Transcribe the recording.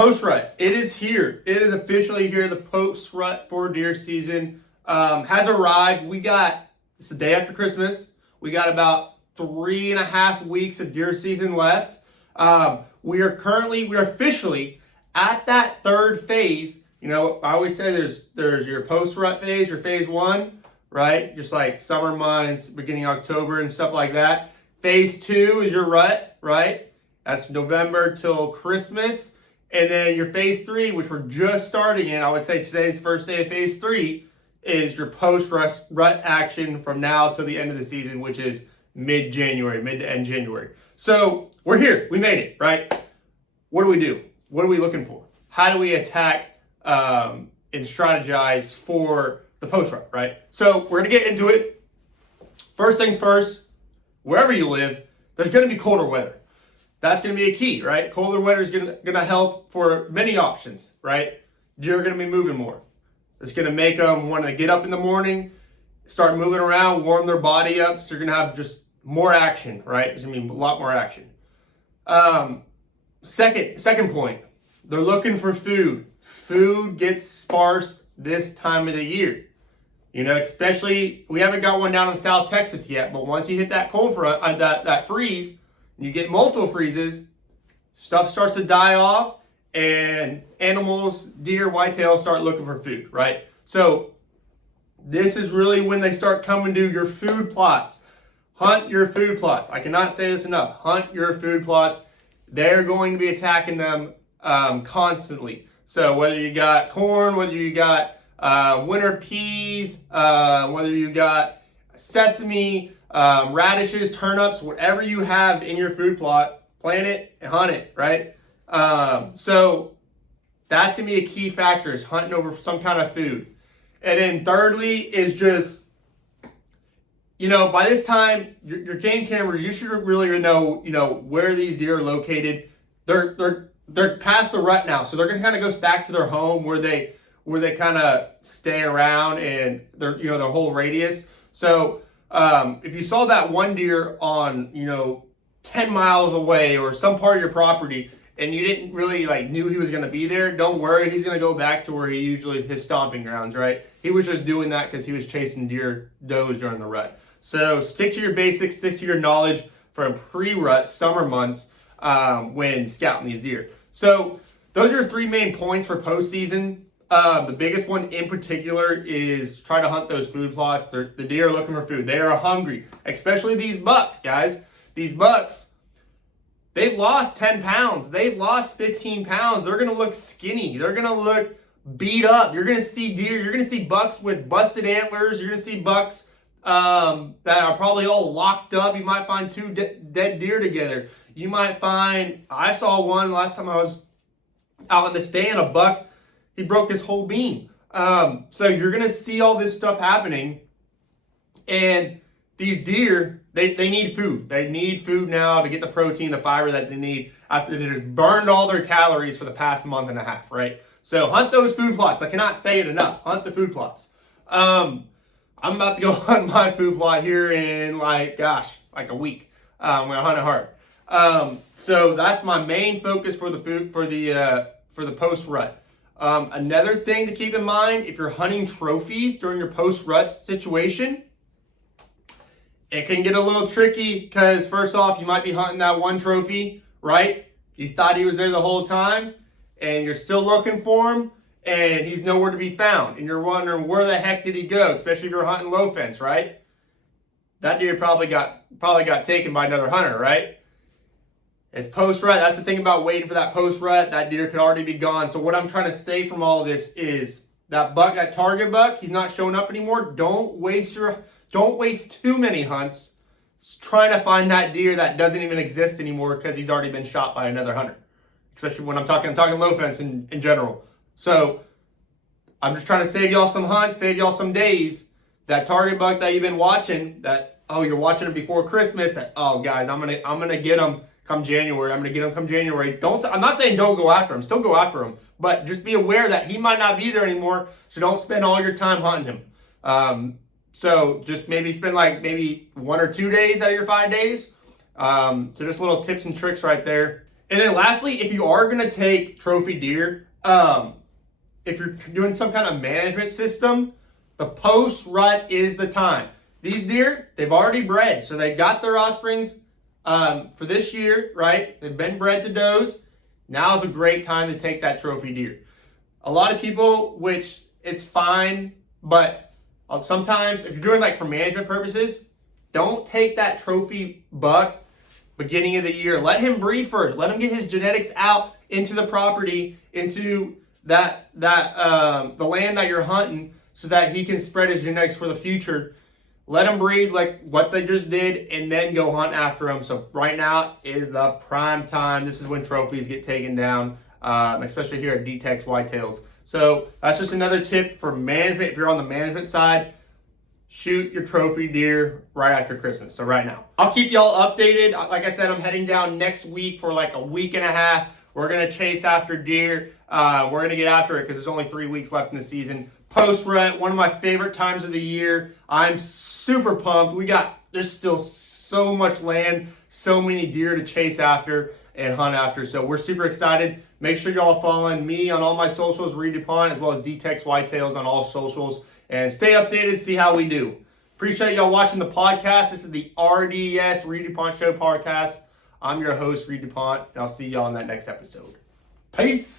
Post rut, it is here. It is officially here. The post rut for deer season has arrived. It's the day after Christmas. We got about 3.5 weeks of deer season left. We are officially at that third phase. You know, I always say there's your post rut phase, your phase one, right? Just like summer months, beginning October and stuff like that. Phase two is your rut, right? That's November till Christmas. And then your phase three, which we're just starting in, I would say today's first day of phase three, is your post-rut action from now till the end of the season, which is mid-January, mid to end January. So we're here. We made it, right? What do? What are we looking for? How do we attack and strategize for the post-rut, right? So we're going to get into it. First things first, wherever you live, there's going to be colder weather. That's going to be a key, right? Colder weather is going to help for many options, right? Deer are going to be moving more. It's going to make them want to get up in the morning, start moving around, warm their body up. So you're going to have just more action, right? There's going to be a lot more action. Second point, they're looking for food. Food gets sparse this time of the year. You know, especially, we haven't got one down in South Texas yet, but once you hit that cold front, that freeze, you get multiple freezes, stuff starts to die off, and animals, deer, whitetail, start looking for food, right? So this is really when they start coming to your food plots. Hunt your food plots. I cannot say this enough. Hunt your food plots. They're going to be attacking them constantly. So whether you got corn, whether you got winter peas, whether you got sesame, radishes, turnips, whatever you have in your food plot, plant it and hunt it, right? So that's going to be a key factor, is hunting over some kind of food. And then thirdly is just, you know, by this time, your game cameras, you should really know, where these deer are located. They're past the rut now, so they're going to kind of go back to their home where they kind of stay around and their whole radius. So if you saw that one deer on, 10 miles away or some part of your property and you didn't really knew he was going to be there, don't worry. He's going to go back to where he usually his stomping grounds, right? He was just doing that because he was chasing does during the rut. So stick to your basics, stick to your knowledge from pre-rut summer months when scouting these deer. So those are 3 main points for postseason. The biggest one in particular is try to hunt those food plots. The deer are looking for food. They are hungry, especially these bucks, guys. These bucks, they've lost 10 pounds. They've lost 15 pounds. They're going to look skinny. They're going to look beat up. You're going to see deer. You're going to see bucks with busted antlers. You're going to see bucks that are probably all locked up. You might find 2 dead deer together. You might find, I saw one last time I was out in the stand, a buck, he broke his whole beam. So you're going to see all this stuff happening. And these deer, they need food. They need food now to get the protein, the fiber that they need after they just burned all their calories for the past month and a half, right? So hunt those food plots. I cannot say it enough. Hunt the food plots. I'm about to go hunt my food plot here in like a week. I'm going to hunt it hard. So that's my main focus for the food, for the post-rut. Another thing to keep in mind, if you're hunting trophies during your post-rut situation, it can get a little tricky because first off, you might be hunting that one trophy, right? You thought he was there the whole time and you're still looking for him and he's nowhere to be found. And you're wondering, where the heck did he go? Especially if you're hunting low fence, right? That deer probably got taken by another hunter, right? It's post-rut. That's the thing about waiting for that post-rut. That deer could already be gone. So what I'm trying to say from all of this is that buck, that target buck, he's not showing up anymore. Don't waste too many hunts trying to find that deer that doesn't even exist anymore because he's already been shot by another hunter. Especially when I'm talking low fence in general. So I'm just trying to save y'all some hunts, save y'all some days. That target buck that you've been watching, you're watching it before Christmas, guys, I'm gonna get him come January. I'm going to get him come January. I'm not saying don't go after him. Still go after him. But just be aware that he might not be there anymore. So don't spend all your time hunting him. So just maybe spend maybe 1 or 2 days out of your 5 days. So just little tips and tricks right there. And then lastly, if you are going to take trophy deer, if you're doing some kind of management system, the post-rut is the time. These deer, they've already bred, so they got their offsprings for this year, right? They've been bred to does. Now is a great time to take that trophy deer. A lot of people, which it's fine, but sometimes if you're doing like for management purposes, don't take that trophy buck beginning of the year. Let him breed first. Let him get his genetics out into the property, into the land that you're hunting, so that he can spread his genetics for the future. Let him breed like what they just did, and then go hunt after him. So right now is the prime time. This is when trophies get taken down, especially here at D-Tex Whitetails. So that's just another tip for management. If you're on the management side, shoot your trophy deer right after Christmas. So right now, I'll keep y'all updated. Like I said, I'm heading down next week for like a week and a half. We're going to chase after deer. We're going to get after it because there's only 3 weeks left in the season. Post-rut, one of my favorite times of the year. I'm super pumped. There's still so much land, so many deer to chase after and hunt after. So we're super excited. Make sure y'all following me on all my socials, Reed DuPont, as well as D-Tex Whitetails on all socials. And stay updated, see how we do. Appreciate y'all watching the podcast. This is the RDS, Reed DuPont Show podcast. I'm your host, Reed DuPont, and I'll see y'all in that next episode. Peace!